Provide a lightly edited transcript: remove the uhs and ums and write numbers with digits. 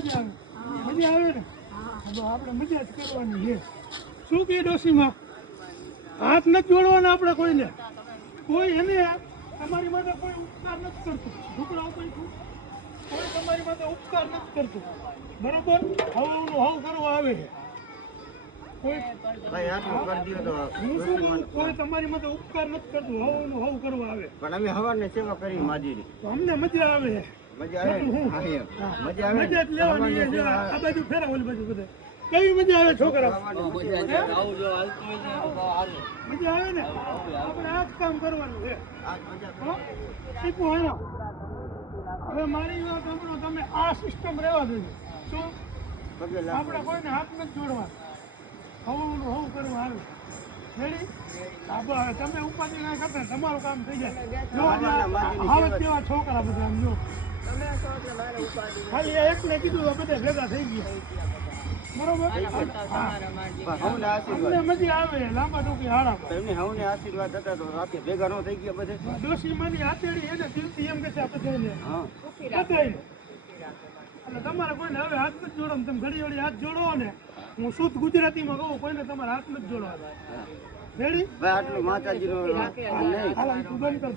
મજા આવે ને તો આપણે મજા જ કરવાની છે. શું કે ડોશીમાં હાથ નથી જોડવાના આપણે કોઈને, કોઈ એને તમારી માટે કોઈ ઉપકાર નથી કરતું. ઢોકળા કોઈ તમારી માટે ઉપકાર નથી કરતું, બરોબર? હવાનું હવ કરવા આવે છે કોઈ તમારી માટે ઉપકાર નથી કરતું, હવાનું હવ કરવા આવે. પણ અમે હવારની સેવા કરી માજીની, અમને મજા આવે છે. મજા જ લેવાની છે. આ બાજુ ફેરા ઓલી બાજુ બધે કેવી મજા આવે છોકરા? મજા આવે ને? આપણે આ જ કામ કરવાનું છે. હવે મારી વાત સાંભળો, તમે આ સિસ્ટમ રહેવા દેજો. શું આપણે કોઈને હાથ નથી જોડવા, હવું હવું કરવા આવે. રેડી? તમે ઉપાધિ ના કરતા, તમારું કામ થઈ જાય. હવે કેવા છોકરા બધા આમ જો ખાલી એક ને કીધું તો બધા ભેગા થઈ ગયા, બરોબર? મજા આવે લાંબા ટૂંકી હાડા આશીર્વાદ હતા તો રાતે ભેગા ન થઈ ગયા બધે. ડોશી માની હાથેડી એને દિલથી એમ કે છે બધાને એટલે તમારે કોઈને હવે હાથ નથી જોડો. તમે ઘડી વળી હાથ જોડો ને, હું શુદ્ધ ગુજરાતીમાં કહું, કોઈને તમારે હાથ નથી જોડવા. રેડી? આટલું માતાજી નો બંધ કર.